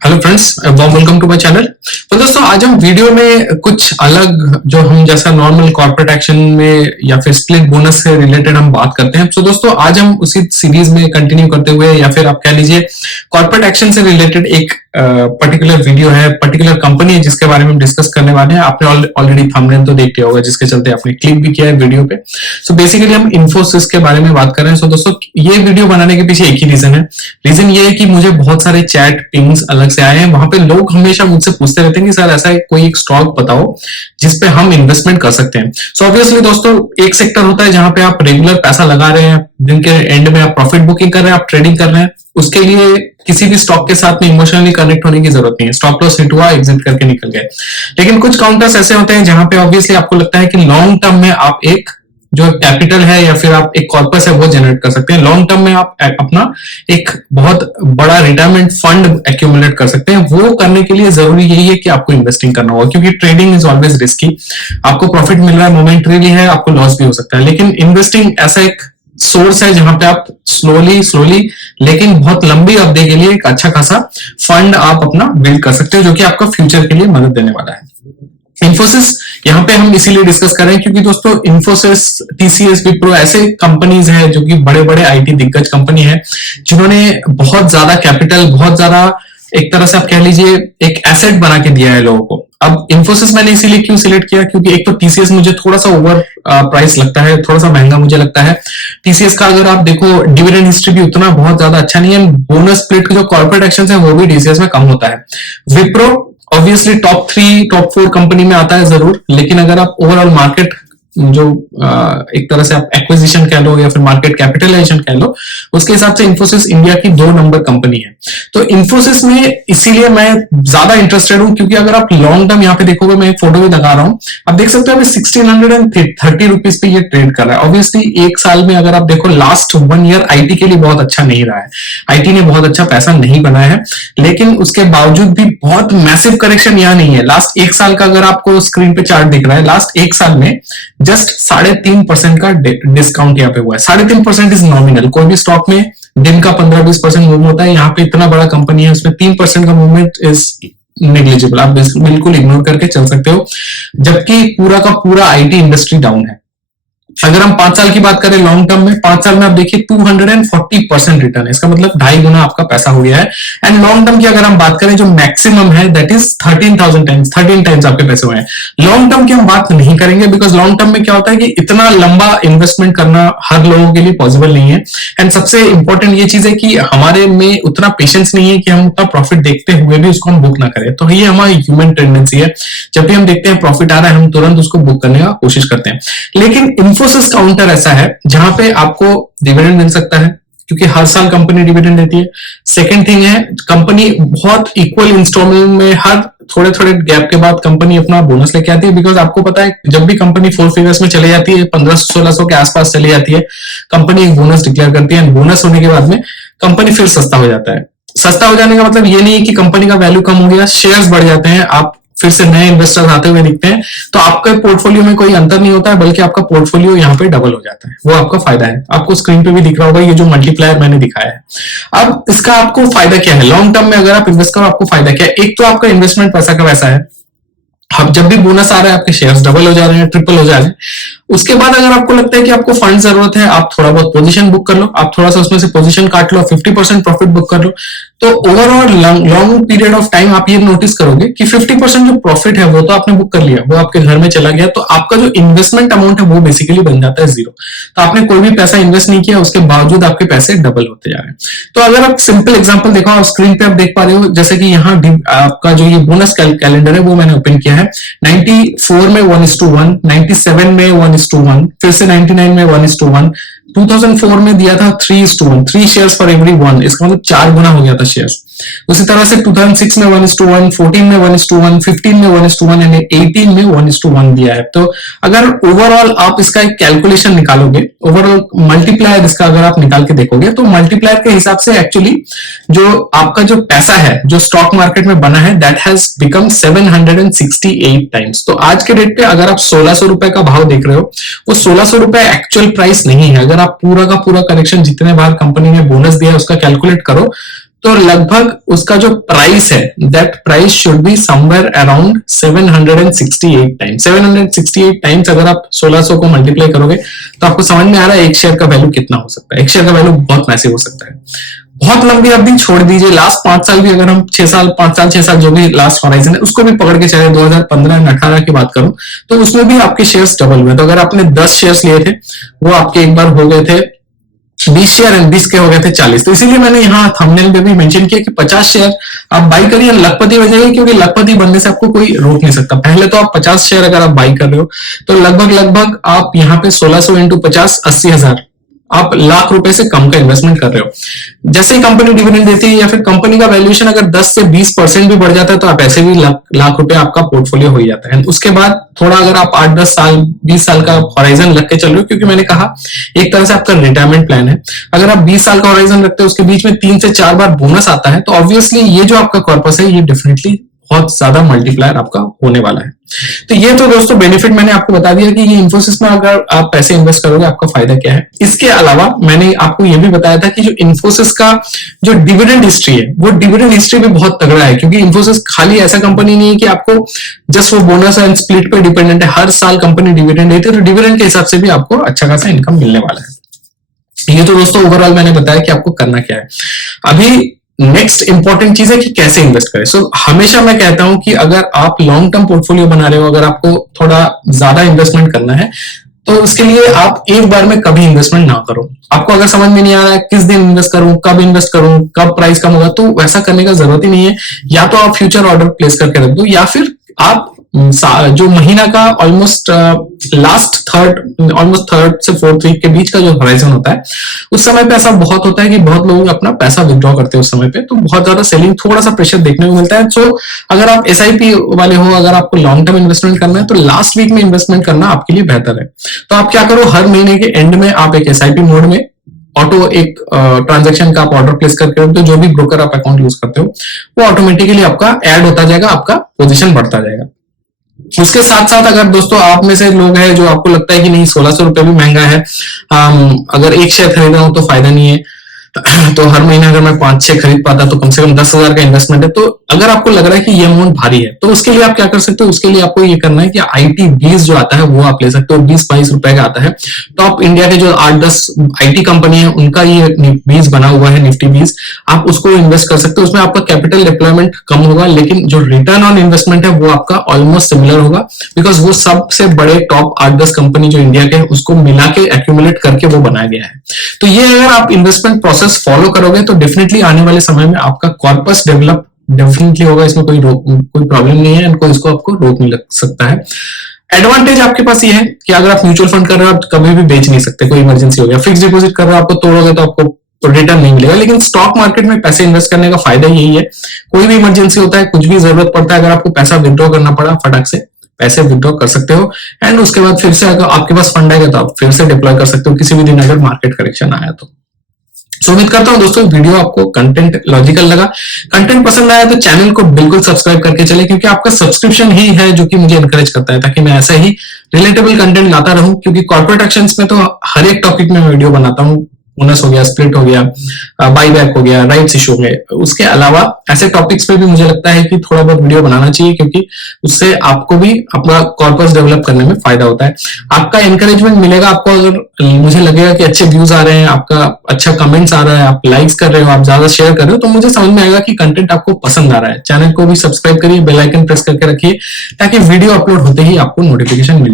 Hello friends, warm welcome to my channel. तो दोस्तों आज हम वीडियो में कुछ अलग जो हम जैसा नॉर्मल कॉर्पोरेट एक्शन में या फिर स्प्लिट बोनस से रिलेटेड हम बात करते हैं। तो दोस्तों आज हम उसी सीरीज में कंटिन्यू करते हुए या फिर आप कह लीजिए कॉर्पोरेट एक्शन से रिलेटेड एक पर्टिकुलर वीडियो है, पर्टिकुलर कंपनी है जिसके बारे में हम डिस्कस करने वाले हैं। आपने ऑलरेडी थंबनेल तो देख लिया होगा जिसके चलते आपने क्लिक भी किया है वीडियो पे। सो बेसिकली हम इन्फोसिस के बारे में बात कर रहे हैं। सो दोस्तों ये वीडियो बनाने के पीछे एक ही रीजन है। रीजन ये है कि मुझे बहुत सारे चैट पिंग्स अलग से आए हैं, वहां पे लोग हमेशा मुझसे पूछते रहते हैं कि सर ऐसा कोई एक स्टॉक बताओ जिसपे हम इन्वेस्टमेंट कर सकते हैं। सो ऑब्वियसली दोस्तों एक सेक्टर होता है जहां पे आप रेगुलर पैसा लगा रहे हैं, दिन के एंड में आप प्रॉफिट बुकिंग कर रहे हैं, आप ट्रेडिंग कर रहे हैं। उसके लिए किसी भी स्टॉक के साथ में इमोशनली कनेक्ट होने की जरूरत नहीं है। स्टॉप लॉस हिट हुआ, एग्जिट करके निकल गए। लेकिन कुछ काउंटर्स ऐसे होते हैं जहां पे ऑब्वियसली आपको लगता है कि लॉन्ग टर्म में आप एक जो कैपिटल है या फिर आप एक कॉर्पस है वो जनरेट कर सकते हैं। लॉन्ग टर्म में आप अपना एक बहुत बड़ा रिटायरमेंट फंड एक्यूमुलेट कर सकते हैं। वो करने के लिए जरूरी यही है कि आपको इन्वेस्टिंग करना होगा, क्योंकि ट्रेडिंग इज ऑलवेज रिस्की। आपको प्रॉफिट मिल रहा है मोमेंटरीली है, आपको लॉस भी हो सकता है। लेकिन इन्वेस्टिंग ऐसा एक सोर्स है जहां पे आप स्लोली लेकिन बहुत लंबी अवधि के लिए एक अच्छा खासा फंड आप अपना बिल्ड कर सकते हो, जो कि आपका फ्यूचर के लिए मदद देने वाला है। इन्फोसिस यहाँ पे हम इसीलिए डिस्कस कर रहे हैं क्योंकि दोस्तों इन्फोसिस, टीसीएस, विप्रो ऐसे कंपनीज हैं जो कि बड़े बड़े आईटी दिग्गज कंपनी है जिन्होंने बहुत ज्यादा कैपिटल, बहुत ज्यादा एक तरह से आप कह लीजिए एक एसेट बना के दिया है लोगों को। अब इन्फोसिस मैंने इसीलिए क्यों सिलेक्ट किया, क्योंकि एक तो टीसीएस मुझे थोड़ा सा ओवर प्राइस लगता है, थोड़ा सा महंगा मुझे लगता है। टीसीएस का अगर आप देखो डिविडेंड हिस्ट्री भी उतना बहुत ज्यादा अच्छा नहीं है। बोनस स्प्लिट जो कॉर्पोरेट एक्शन है वो भी टीसीएस में कम होता है। Wipro obviously top 3 top 4 company में आता है जरूर, लेकिन अगर आप ओवरऑल मार्केट जो एक तरह से आप एक्विजिशन कह लो या फिर मार्केट कैपिटलाइजेशन कह लो, उसके हिसाब से इन्फोसिस इंडिया की 2 नंबर कंपनी है। तो इन्फोसिस में इसीलिए मैं ज्यादा इंटरेस्टेड हूं, क्योंकि अगर आप लॉन्ग टर्म यहाँ पे देखोगे, मैं एक फोटो भी लगा रहा हूं, आप देख सकते हो अभी 1630 रुपीज पे ये ट्रेड कर रहा है। ऑब्वियसली एक साल में अगर आप देखो लास्ट 1 ईयर आईटी के लिए बहुत अच्छा नहीं रहा है, आईटी ने बहुत अच्छा पैसा नहीं बनाया है, लेकिन उसके बावजूद भी बहुत मैसिव करेक्शन यहाँ नहीं है। लास्ट एक साल का अगर आपको स्क्रीन पे चार्ट दिख रहा है, लास्ट एक साल में जस्ट 3.5% का डिस्काउंट यहाँ पे हुआ है। 3.5% इज नॉमिनल। कोई भी स्टॉक में दिन का 15-20% मूव होता है, यहाँ पे इतना बड़ा कंपनी है उसमें 3% का मूवमेंट इज नेग्लिजिबल। आप बिल्कुल इग्नोर करके चल सकते हो, जबकि पूरा का पूरा आईटी इंडस्ट्री डाउन है। अगर हम 5 साल की बात करें लॉन्ग टर्म में, 5 साल में आप देखिए 240% रिटर्न है। इसका मतलब 2.5 गुना आपका पैसा हो गया है। एंड लॉन्ग टर्म की अगर हम बात करें जो मैक्सिमम है दैट इज 13 टाइम्स आपके पैसे हुए हैं। लॉन्ग टर्म की हम बात नहीं करेंगे, बिकॉज लॉन्ग टर्म में क्या होता है कि इतना लंबा इन्वेस्टमेंट करना हर लोगों के लिए पॉसिबल नहीं है। एंड सबसे इंपॉर्टेंट ये चीज है कि हमारे में उतना पेशेंस नहीं है कि हम उतना प्रॉफिट देखते हुए भी उसको हम बुक ना करें। तो ये हमारी ह्यूमन टेंडेंसी है, जब भी हम देखते हैं प्रॉफिट आ रहा है हम तुरंत उसको बुक करने का कोशिश करते हैं। लेकिन इन्फोसिस काउंटर ऐसा है जहां पे आपको डिविडेंड मिल सकता है, क्योंकि हर साल कंपनी डिविडेंड देती है। सेकंड थिंग है, कंपनी बहुत इक्वल इंस्टॉलमेंट में हर थोड़े थोड़े गैप के बाद कंपनी अपना बोनस लेके आती है। बिकॉज आपको पता है जब भी कंपनी 4 फिगर्स में चले जाती है, 1500-1600 के आसपास चली जाती है, कंपनी एक बोनस डिक्लेयर करती है। बोनस होने के बाद में कंपनी फिर सस्ता हो जाता है। सस्ता हो जाने का मतलब ये नहीं है कि कंपनी का वैल्यू कम हो गया, शेयर्स बढ़ जाते हैं, आप फिर से नए इन्वेस्टर्स आते हुए दिखते हैं, तो आपके पोर्टफोलियो में कोई अंतर नहीं होता है, बल्कि आपका पोर्टफोलियो यहाँ पे डबल हो जाता है। वो आपका फायदा है। आपको स्क्रीन पे भी दिख रहा होगा ये जो मल्टीप्लायर मैंने दिखाया है। अब इसका आपको फायदा क्या है लॉन्ग टर्म में अगर आप इन्वेस्ट करो, आपको फायदा क्या है? एक तो आपका इन्वेस्टमेंट पैसा का वैसा है, अब जब भी बोनस आ रहा है आपके शेयर्स डबल हो जा रहे हैं, ट्रिपल हो जा रहे हैं। उसके बाद अगर आपको लगता है कि आपको फंड जरूरत है, आप थोड़ा बहुत पोजीशन बुक कर लो, आप थोड़ा सा उसमें से पोजीशन काट लो, 50% प्रॉफिट बुक कर लो, तो overall long period of time आप ये नोटिस करोगे कि 50% जो प्रॉफिट है वो तो आपने बुक कर लिया, वो आपके घर में चला गया, तो आपका जो इन्वेस्टमेंट अमाउंट है वो बेसिकली बन जाता है 0। तो आपने कोई भी पैसा इन्वेस्ट नहीं किया, उसके बावजूद आपके पैसे डबल होते जा रहे हैं। तो अगर आप सिंपल एग्जांपल देखो, आप स्क्रीन पे आप देख पा रहे हो, जैसे कि यहाँ आपका जो ये बोनस कैलेंडर है वो मैंने ओपन किया है। 94 में 1:1, 97 में 1:1, फिर से 99 में 1:1, 2004 में दिया था 3:1, 3 शेयर्स फॉर एवरी 1। इसका मतलब 4 गुना हो गया था शेयर्स। उसी तरह से 2006 में 1:1, 14 में 1:1, 15 में 1:1 यानी 18 में 1:1 दिया है। तो अगर ओवरऑल आप इसका एक कैलकुलेशन निकालोगे, ओवरऑल मल्टीप्लायर इसका अगर आप निकाल के देखोगे, तो मल्टीप्लायर के हिसाब से एक्चुअली जो आपका जो पैसा है जो स्टॉक मार्केट में बना है दैट हैज बिकम 768 टाइम्स। तो आज के डेट पे अगर आप 1600 रुपए का भाव देख रहे हो, वो 1600 रुपए एक्चुअल प्राइस नहीं है। अगर आप पूरा का पूरा करेक्शन जितने बार कंपनी ने बोनस दिया है उसका कैलकुलेट करो, तो लगभग उसका जो प्राइस है, that price should be somewhere around 768 times. 768 times अगर आप 1600 को मल्टीप्लाई करोगे तो आपको समझ में आ रहा है एक शेयर का वैल्यू कितना हो सकता है। एक शेयर का वैल्यू बहुत मैसिव हो सकता है। बहुत लंबी अवधि छोड़ दीजिए, लास्ट 5 साल भी अगर हम 6 साल 5 साल 6 साल जो भी लास्ट हॉराइजन है उसको भी पकड़ के चले, 2015 या 18 की बात करूं तो उसमें भी आपके शेयर्स डबल हुए। तो अगर आपने 10 शेयर्स लिए थे वो आपके एक बार हो गए थे 20 शेयर एंड 20 के हो गए थे 40। तो इसीलिए मैंने यहाँ थंबनेल पे भी मेंशन किया कि 50 शेयर आप बाई करिए, लखपति हो जाइए, क्योंकि लखपति बनने से आपको कोई रोक नहीं सकता। पहले तो आप 50 शेयर अगर आप बाई कर रहे हो तो लगभग आप यहाँ पे 1600 इंटू 50 80,000 आप लाख रुपए से कम का इन्वेस्टमेंट कर रहे हो। जैसे ही कंपनी डिविडेंड देती है या फिर कंपनी का वैल्यूएशन अगर 10 से 20% भी बढ़ जाता है तो आप ऐसे भी लाख रुपए आपका पोर्टफोलियो हो ही जाता है। उसके बाद थोड़ा अगर आप 8-10 साल 20 साल का हॉराइजन रख के चल रहे हो, क्योंकि मैंने कहा एक तरह से आपका रिटायरमेंट प्लान है, अगर आप 20 साल का हॉराइजन रखते हो उसके बीच में 3 से 4 बार बोनस आता है तो ऑब्वियसली ये जो आपका कॉर्पस है ये डेफिनेटली बहुत ज्यादा मल्टीप्लायर आपका होने वाला है। तो ये तो दोस्तों बेनिफिट मैंने आपको बता दिया कि ये इन्फोसिस में अगर आप पैसे इन्वेस्ट करोगे आपका फायदा क्या है। इसके अलावा मैंने आपको ये भी बताया था कि जो इन्फोसिस का जो डिविडेंड हिस्ट्री है वो डिविडेंड हिस्ट्री भी बहुत तगड़ा है, क्योंकि इन्फोसिस खाली ऐसा कंपनी नहीं है कि आपको जस्ट वो बोनस एंड स्प्लिट पे डिपेंडेंट है। हर साल कंपनी डिविडेंड देती है, तो डिविडेंड के हिसाब से भी आपको अच्छा खासा इनकम मिलने वाला है। ये तो दोस्तों ओवरऑल मैंने बताया कि आपको करना क्या है। अभी नेक्स्ट इंपॉर्टेंट चीज है कि कैसे इन्वेस्ट करें। सो हमेशा मैं कहता हूं कि अगर आप लॉन्ग टर्म पोर्टफोलियो बना रहे हो, अगर आपको थोड़ा ज्यादा इन्वेस्टमेंट करना है तो उसके लिए आप एक बार में कभी इन्वेस्टमेंट ना करो। आपको अगर समझ में नहीं आ रहा है किस दिन इन्वेस्ट करूं, कब प्राइस कम होगा, तो वैसा करने का जरूरत ही नहीं है। या तो आप फ्यूचर ऑर्डर प्लेस करके रख दो, या फिर आप जो महीना का ऑलमोस्ट थर्ड से फोर्थ वीक के बीच का जो हॉराइजन होता है उस समय पे ऐसा बहुत होता है कि बहुत लोग अपना पैसा विड्रॉ करते हैं उस समय पे, तो बहुत ज्यादा सेलिंग थोड़ा सा प्रेशर देखने को मिलता है। सो अगर आप एसआईपी वाले हो, अगर आपको लॉन्ग टर्म इन्वेस्टमेंट करना है तो लास्ट वीक में इन्वेस्टमेंट करना आपके लिए बेहतर है। तो आप क्या करो, हर महीने के एंड में आप एक एसआईपी मोड में ऑटो एक ट्रांजैक्शन का आप ऑर्डर प्लेस करके रख दो, जो भी ब्रोकर आप अकाउंट यूज करते हो वो ऑटोमेटिकली आपका ऐड होता जाएगा, आपका पोजीशन बढ़ता जाएगा। उसके साथ साथ अगर दोस्तों आप में से लोग हैं जो आपको लगता है कि नहीं 1600 रुपए भी महंगा है, अगर एक शेयर खरीद रहा हूं तो फायदा नहीं है, तो हर महीने अगर मैं 5-6 खरीद पाता तो कम से कम 10,000 का इन्वेस्टमेंट है। तो अगर आपको लग रहा है कि ये अमाउंट भारी है तो उसके लिए आप क्या कर सकते हो, उसके लिए आपको ये करना है कि IT20 जो आता है वो आप ले सकते हो। 20-22 रुपए का आता है। टॉप इंडिया के जो 8-10 IT कंपनी है उनका ये 20 बना हुआ है, निफ्टी 20, आप उसको इन्वेस्ट कर सकते हो। उसमें आपका कैपिटल डिप्लॉयमेंट कम होगा, लेकिन जो रिटर्न ऑन इन्वेस्टमेंट है वो आपका ऑलमोस्ट सिमिलर होगा, बिकॉज वो सबसे बड़े टॉप 8-10 कंपनी जो इंडिया के उसको मिला के एक्यूमुलेट करके वो बनाया गया है। तो ये अगर आप इन्वेस्टमेंट प्रोसेस फॉलो करोगे तो डेफिनेटली आने वाले समय में आपका कॉर्पस डेवलप डेफिनेटली होगा। इसमें कोई प्रॉब्लम नहीं है, कोई इसको आपको रोक नहीं लग सकता है। एडवांटेज आपके पास ये है कि अगर आप म्यूचुअल फंड कर रहे हो आप कभी भी बेच नहीं सकते, कोई इमरजेंसी हो गया। फिक्स डिपॉजिट कर रहे हो, आपको तोड़ोगे तो आपको रिटर्न नहीं मिलेगा। लेकिन स्टॉक मार्केट में पैसे इन्वेस्ट करने का फायदा यही है, कोई भी इमरजेंसी होता है, कुछ भी जरूरत पड़ता है, अगर आपको पैसा विड्रॉ करना पड़ा फटक से पैसे विड्रॉ कर सकते हो, एंड उसके बाद फिर से अगर आपके पास फंड आएगा तो आप फिर से डिप्लॉय कर सकते हो किसी भी दिन अगर मार्केट करेक्शन आया तो। उम्मीद करता हूं दोस्तों वीडियो आपको कंटेंट लॉजिकल लगा। कंटेंट पसंद आया तो चैनल को बिल्कुल सब्सक्राइब करके चले, क्योंकि आपका सब्सक्रिप्शन ही है जो कि मुझे एनकरेज करता है ताकि मैं ऐसा ही रिलेटेबल कंटेंट लाता रहूं। क्योंकि कॉर्पोरेट एक्शंस में तो हर एक टॉपिक में वीडियो बनाता हूं, बोनस हो गया, स्प्लिट हो गया, बाईबैक हो गया, राइट्स इशू हो गए। उसके अलावा ऐसे टॉपिक्स पे भी मुझे लगता है कि थोड़ा बहुत वीडियो बनाना चाहिए, क्योंकि उससे आपको भी अपना कॉर्पस डेवलप करने में फायदा होता है। आपका एनकरेजमेंट मिलेगा आपको, अगर मुझे लगेगा कि अच्छे व्यूज आ रहे हैं, आपका अच्छा कमेंट्स आ रहा है, आप लाइक्स कर रहे हो, आप ज्यादा शेयर कर रहे हो, तो मुझे समझ में आएगा कि कंटेंट आपको पसंद आ रहा है। चैनल को भी सब्सक्राइब करिए, बेल आइकन प्रेस करके रखिए ताकि वीडियो अपलोड होते ही आपको नोटिफिकेशन मिल जाए।